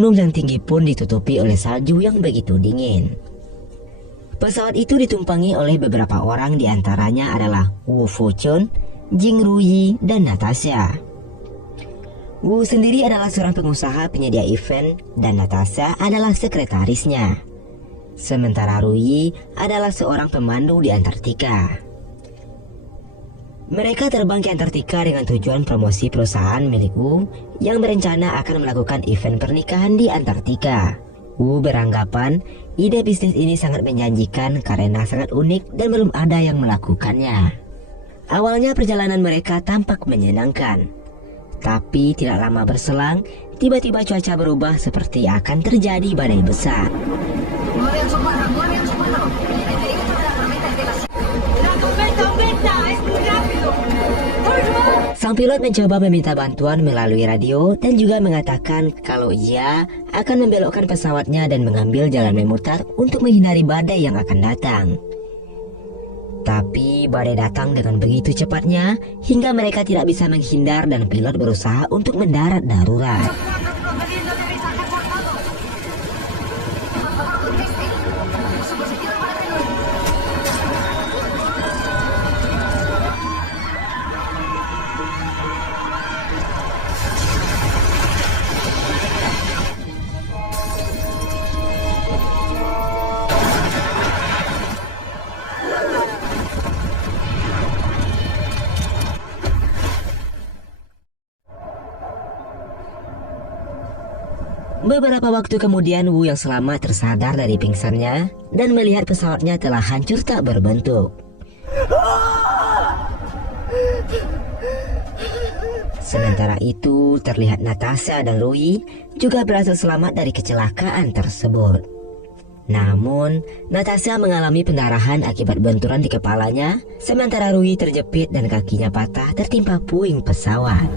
gunung yang tinggi pun ditutupi oleh salju yang begitu dingin. Pesawat itu ditumpangi oleh beberapa orang, diantaranya adalah Wu Fuchun, Jing Ruyi, dan Natasha. Wu sendiri adalah seorang pengusaha penyedia event dan Natasha adalah sekretarisnya. Sementara Ruyi adalah seorang pemandu di Antartika. Mereka terbang ke Antartika dengan tujuan promosi perusahaan milik Wu yang berencana akan melakukan event pernikahan di Antartika. Wu beranggapan ide bisnis ini sangat menjanjikan karena sangat unik dan belum ada yang melakukannya. Awalnya perjalanan mereka tampak menyenangkan. Tapi tidak lama berselang, tiba-tiba cuaca berubah seperti akan terjadi badai besar. Sang pilot mencoba meminta bantuan melalui radio dan juga mengatakan kalau ia akan membelokkan pesawatnya dan mengambil jalan memutar untuk menghindari badai yang akan datang. Tapi badai datang dengan begitu cepatnya hingga mereka tidak bisa menghindar dan pilot berusaha untuk mendarat darurat. Beberapa waktu kemudian Wu yang selamat tersadar dari pingsannya dan melihat pesawatnya telah hancur tak berbentuk. Sementara itu terlihat Natasha dan Ruyi juga berhasil selamat dari kecelakaan tersebut. Namun Natasha mengalami pendarahan akibat benturan di kepalanya, sementara Ruyi terjepit dan kakinya patah tertimpa puing pesawat.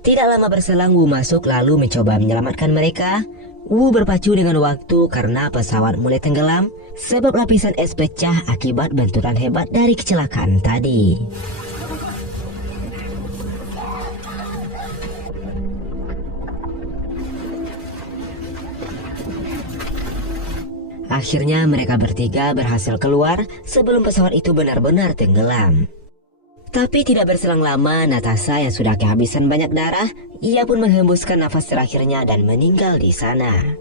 Tidak lama berselang Wu masuk lalu mencoba menyelamatkan mereka. Wu berpacu dengan waktu karena pesawat mulai tenggelam sebab lapisan es pecah akibat benturan hebat dari kecelakaan tadi. Akhirnya mereka bertiga berhasil keluar sebelum pesawat itu benar-benar tenggelam. Tapi tidak berselang lama, Natasha yang sudah kehabisan banyak darah, ia pun menghembuskan nafas terakhirnya dan meninggal di sana.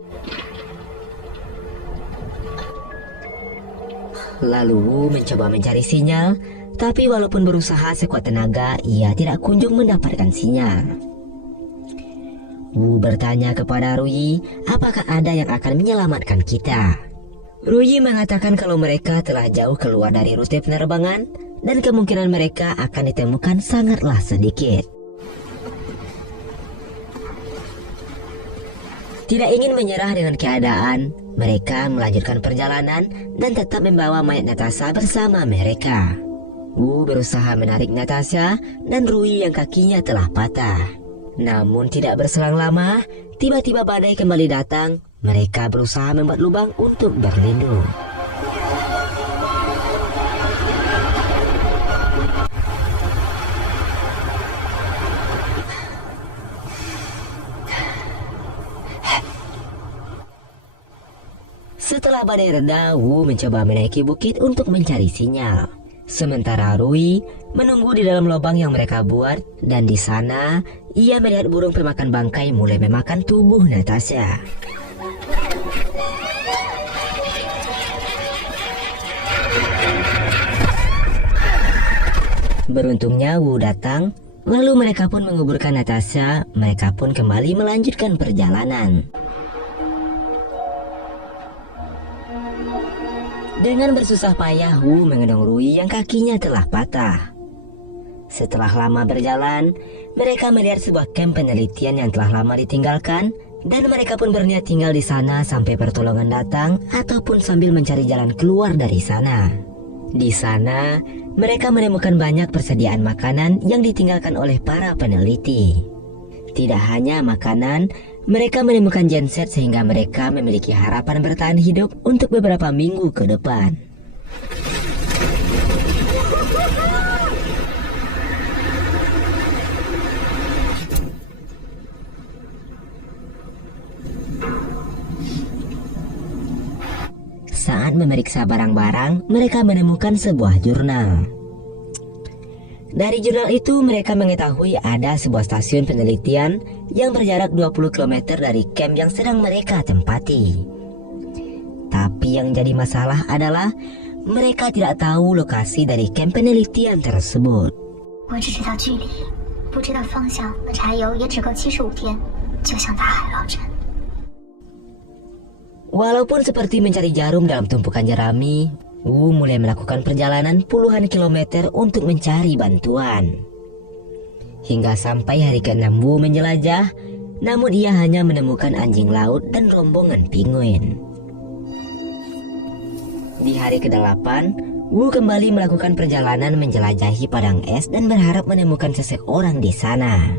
Lalu Wu mencoba mencari sinyal, tapi walaupun berusaha sekuat tenaga, ia tidak kunjung mendapatkan sinyal. Wu bertanya kepada Ruyi, apakah ada yang akan menyelamatkan kita? Ruyi mengatakan kalau mereka telah jauh keluar dari rute penerbangan, dan kemungkinan mereka akan ditemukan sangatlah sedikit. Tidak ingin menyerah dengan keadaan, mereka melanjutkan perjalanan dan tetap membawa mayat Natasha bersama mereka. Wu berusaha menarik Natasha dan Ruyi yang kakinya telah patah. Namun tidak berselang lama, tiba-tiba badai kembali datang. Mereka berusaha membuat lubang untuk berlindung. Setelah badai reda, Wu mencoba menaiki bukit untuk mencari sinyal. Sementara Ruyi menunggu di dalam lubang yang mereka buat, dan di sana ia melihat burung pemakan bangkai mulai memakan tubuh Natasha. Beruntungnya Wu datang, lalu mereka pun menguburkan Natasha. Mereka pun kembali melanjutkan perjalanan. Dengan bersusah payah Wu mengendong Ruyi yang kakinya telah patah. Setelah lama berjalan, mereka melihat sebuah kamp penelitian yang telah lama ditinggalkan, dan mereka pun berniat tinggal di sana sampai pertolongan datang ataupun sambil mencari jalan keluar dari sana. Di sana, mereka menemukan banyak persediaan makanan yang ditinggalkan oleh para peneliti. Tidak hanya makanan, mereka menemukan genset sehingga mereka memiliki harapan bertahan hidup untuk beberapa minggu ke depan. Saat memeriksa barang-barang, mereka menemukan sebuah jurnal. Dari jurnal itu mereka mengetahui ada sebuah stasiun penelitian yang berjarak 20 km dari camp yang sedang mereka tempati. Tapi yang jadi masalah adalah mereka tidak tahu lokasi dari camp penelitian tersebut. 我只知道距离，不知道方向和柴油也只够75天，就像大海捞针。 Walaupun seperti mencari jarum dalam tumpukan jerami, Wu mulai melakukan perjalanan puluhan kilometer untuk mencari bantuan. Hingga sampai hari ke-6 Wu menjelajah, namun ia hanya menemukan anjing laut dan rombongan penguin. Di hari ke-8, Wu kembali melakukan perjalanan menjelajahi padang es dan berharap menemukan seseorang di sana.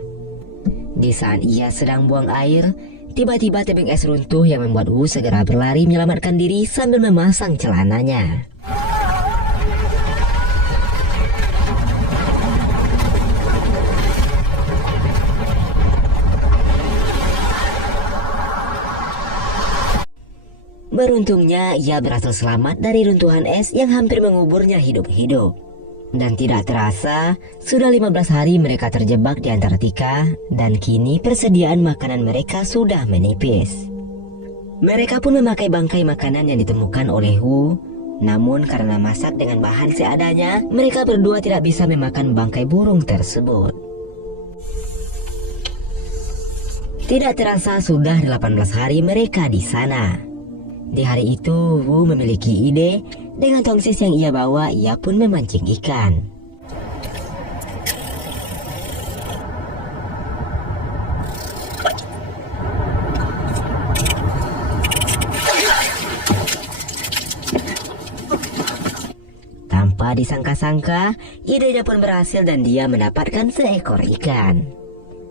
Di saat ia sedang buang air, tiba-tiba tebing es runtuh yang membuat Wu segera berlari menyelamatkan diri sambil memasang celananya. Beruntungnya ia berhasil selamat dari runtuhan es yang hampir menguburnya hidup-hidup. Dan tidak terasa, sudah 15 hari mereka terjebak di Antartika dan kini persediaan makanan mereka sudah menipis. Mereka pun memakai bangkai makanan yang ditemukan oleh Wu. Namun karena masak dengan bahan seadanya, mereka berdua tidak bisa memakan bangkai burung tersebut. Tidak terasa sudah 18 hari mereka di sana. Di hari itu, Wu memiliki ide. Dengan tongsis yang ia bawa, ia pun memancing ikan. Tanpa disangka-sangka, idenya pun berhasil dan dia mendapatkan seekor ikan.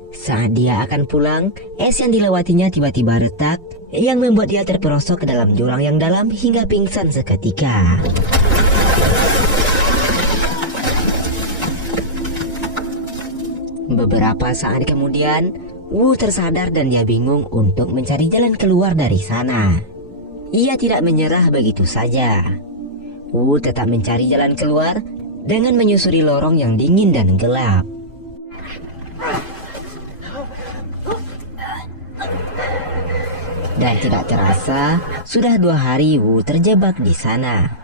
Saat dia akan pulang, es yang dilewatinya tiba-tiba retak, yang membuat dia terperosok ke dalam jurang yang dalam hingga pingsan seketika. Beberapa saat kemudian, Wu tersadar dan dia bingung untuk mencari jalan keluar dari sana. Ia tidak menyerah begitu saja. Wu tetap mencari jalan keluar dengan menyusuri lorong yang dingin dan gelap. Dan tidak terasa, sudah 2 hari Wu terjebak di sana.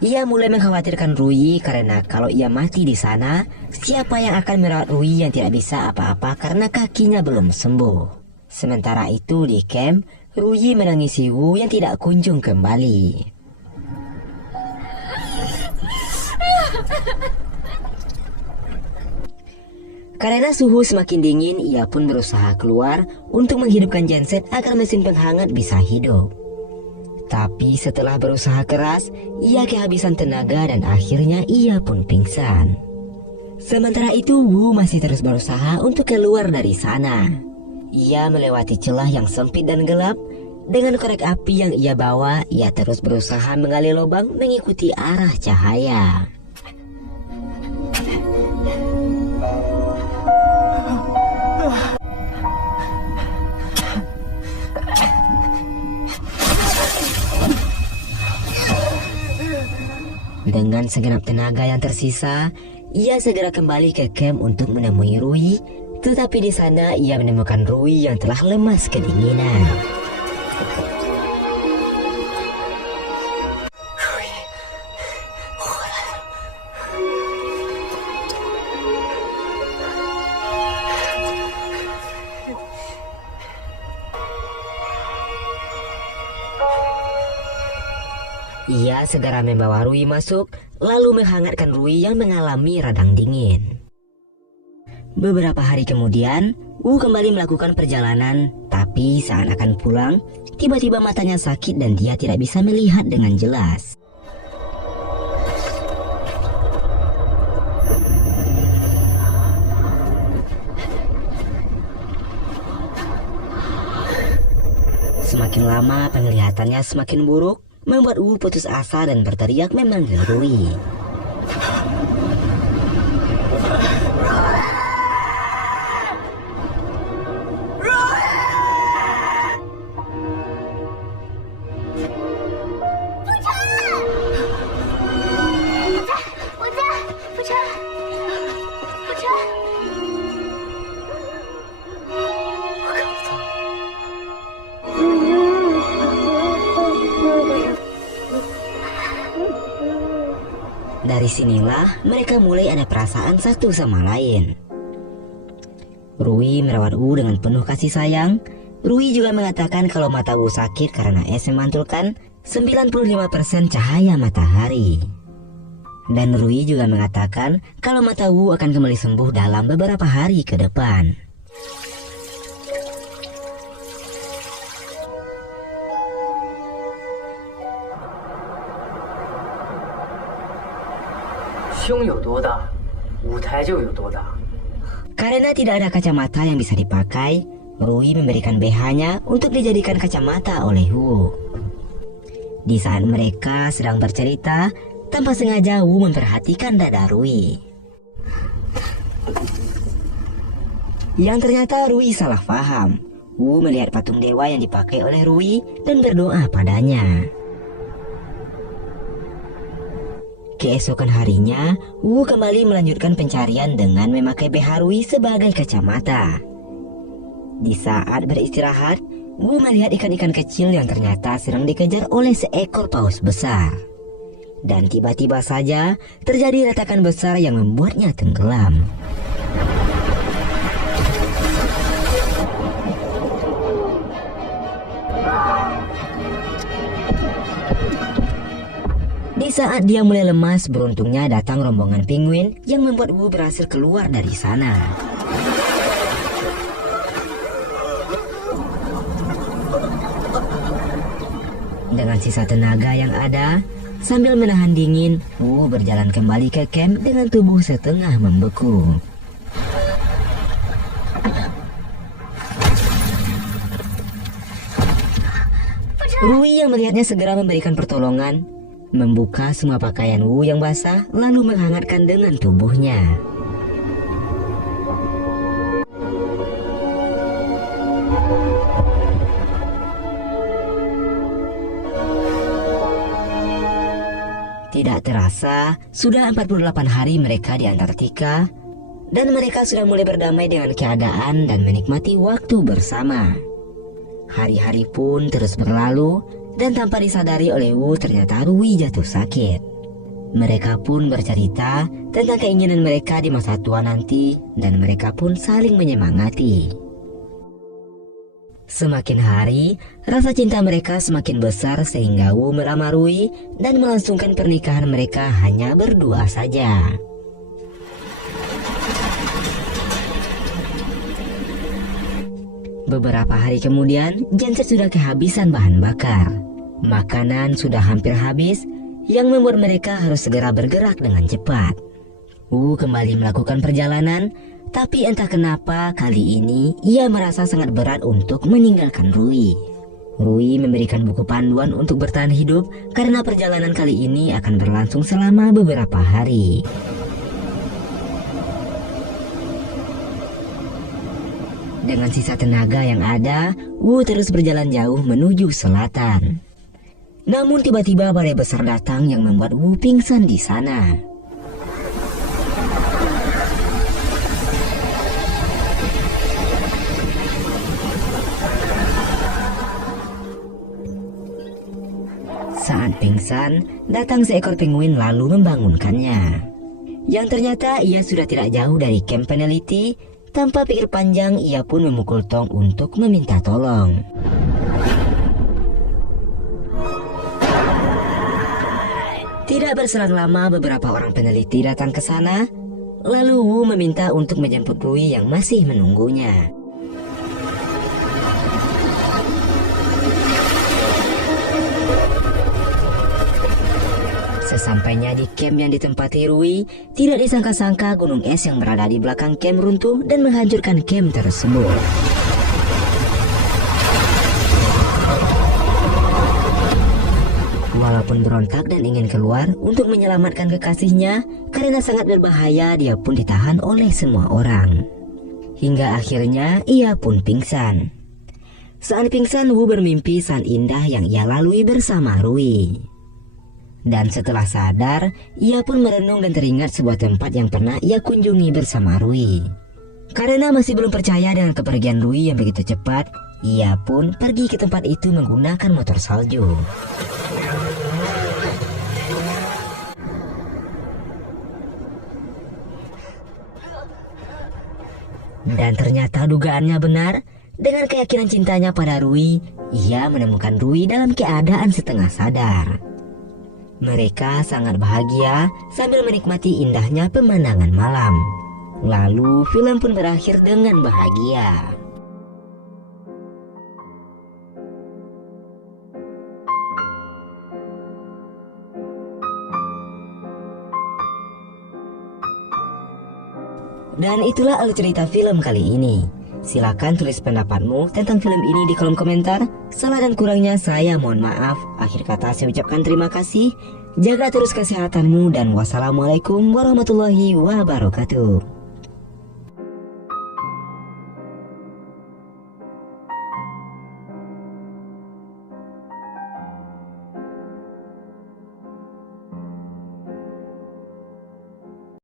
Ia mulai mengkhawatirkan Rui karena kalau ia mati di sana, siapa yang akan merawat Rui yang tidak bisa apa-apa karena kakinya belum sembuh. Sementara itu di camp, Rui menangisi Wu yang tidak kunjung kembali. Karena suhu semakin dingin, ia pun berusaha keluar untuk menghidupkan genset agar mesin penghangat bisa hidup. Tapi setelah berusaha keras, ia kehabisan tenaga dan akhirnya ia pun pingsan. Sementara itu, Wu masih terus berusaha untuk keluar dari sana. Ia melewati celah yang sempit dan gelap. Dengan korek api yang ia bawa, ia terus berusaha menggali lubang mengikuti arah cahaya. Dengan segenap tenaga yang tersisa, ia segera kembali ke camp untuk menemui Rui. Tetapi di sana ia menemukan Rui yang telah lemas kedinginan. Ia segera membawa Rui masuk, lalu menghangatkan Rui yang mengalami radang dingin. Beberapa hari kemudian, Wu kembali melakukan perjalanan, tapi saat akan pulang, tiba-tiba matanya sakit dan dia tidak bisa melihat dengan jelas. Semakin lama penglihatannya semakin buruk, membuat Wu putus asa dan berteriak memanggil Rui. Dari sinilah mereka mulai ada perasaan satu sama lain. Rui merawat Wu dengan penuh kasih sayang. Rui juga mengatakan kalau mata Wu sakit karena es memantulkan 95% cahaya matahari. Dan Rui juga mengatakan kalau mata Wu akan kembali sembuh dalam beberapa hari ke depan. Karena tidak ada kacamata yang bisa dipakai, Rui memberikan BH-nya untuk dijadikan kacamata oleh Wu. Di saat mereka sedang bercerita, tanpa sengaja Wu memperhatikan dada Rui. Yang ternyata Rui salah paham. Wu melihat patung dewa yang dipakai oleh Rui dan berdoa padanya. Keesokan harinya, Wu kembali melanjutkan pencarian dengan memakai BH Rui sebagai kacamata. Di saat beristirahat, Wu melihat ikan-ikan kecil yang ternyata sedang dikejar oleh seekor paus besar. Dan tiba-tiba saja terjadi retakan besar yang membuatnya tenggelam. Di saat dia mulai lemas, beruntungnya datang rombongan penguin yang membuat Wu berhasil keluar dari sana. Dengan sisa tenaga yang ada, sambil menahan dingin, Wu berjalan kembali ke camp dengan tubuh setengah membeku. Rui yang melihatnya segera memberikan pertolongan, membuka semua pakaian Wu yang basah, lalu menghangatkan dengan tubuhnya. Tidak terasa, sudah 48 hari mereka di Antartika, dan mereka sudah mulai berdamai dengan keadaan dan menikmati waktu bersama. Hari-hari pun terus berlalu, dan tanpa disadari oleh Wu ternyata Rui jatuh sakit. Mereka pun bercerita tentang keinginan mereka di masa tua nanti, dan mereka pun saling menyemangati. Semakin hari, rasa cinta mereka semakin besar sehingga Wu melamar Rui dan melangsungkan pernikahan mereka hanya berdua saja. Beberapa hari kemudian, Genset sudah kehabisan bahan bakar. Makanan sudah hampir habis, yang membuat mereka harus segera bergerak dengan cepat. Wu kembali melakukan perjalanan, tapi entah kenapa kali ini ia merasa sangat berat untuk meninggalkan Rui. Rui memberikan buku panduan untuk bertahan hidup karena perjalanan kali ini akan berlangsung selama beberapa hari. Dengan sisa tenaga yang ada, Wu terus berjalan jauh menuju selatan. Namun tiba-tiba badai besar datang yang membuat Wu pingsan di sana. Saat pingsan, datang seekor penguin lalu membangunkannya. Yang ternyata ia sudah tidak jauh dari camp peneliti. Tanpa pikir panjang, ia pun memukul tong untuk meminta tolong. Tidak berselang lama, beberapa orang peneliti datang ke sana. Lalu Wu meminta untuk menjemput Rui yang masih menunggunya. Sesampainya di camp yang ditempati Rui, tidak disangka-sangka gunung es yang berada di belakang camp runtuh dan menghancurkan camp tersebut. Walaupun berontak dan ingin keluar untuk menyelamatkan kekasihnya, karena sangat berbahaya, dia pun ditahan oleh semua orang. Hingga akhirnya ia pun pingsan. Saat pingsan, Wu bermimpi saat indah yang ia lalui bersama Rui. Dan setelah sadar, ia pun merenung dan teringat sebuah tempat yang pernah ia kunjungi bersama Rui. Karena masih belum percaya dengan kepergian Rui yang begitu cepat, ia pun pergi ke tempat itu menggunakan motor salju. Dan ternyata dugaannya benar. Dengan keyakinan cintanya pada Rui, ia menemukan Rui dalam keadaan setengah sadar. Mereka sangat bahagia sambil menikmati indahnya pemandangan malam. Lalu film pun berakhir dengan bahagia. Dan itulah alur cerita film kali ini. Silakan tulis pendapatmu tentang film ini di kolom komentar. Salah dan kurangnya saya mohon maaf. Akhir kata saya ucapkan terima kasih. Jaga terus kesehatanmu dan wassalamualaikum warahmatullahi wabarakatuh.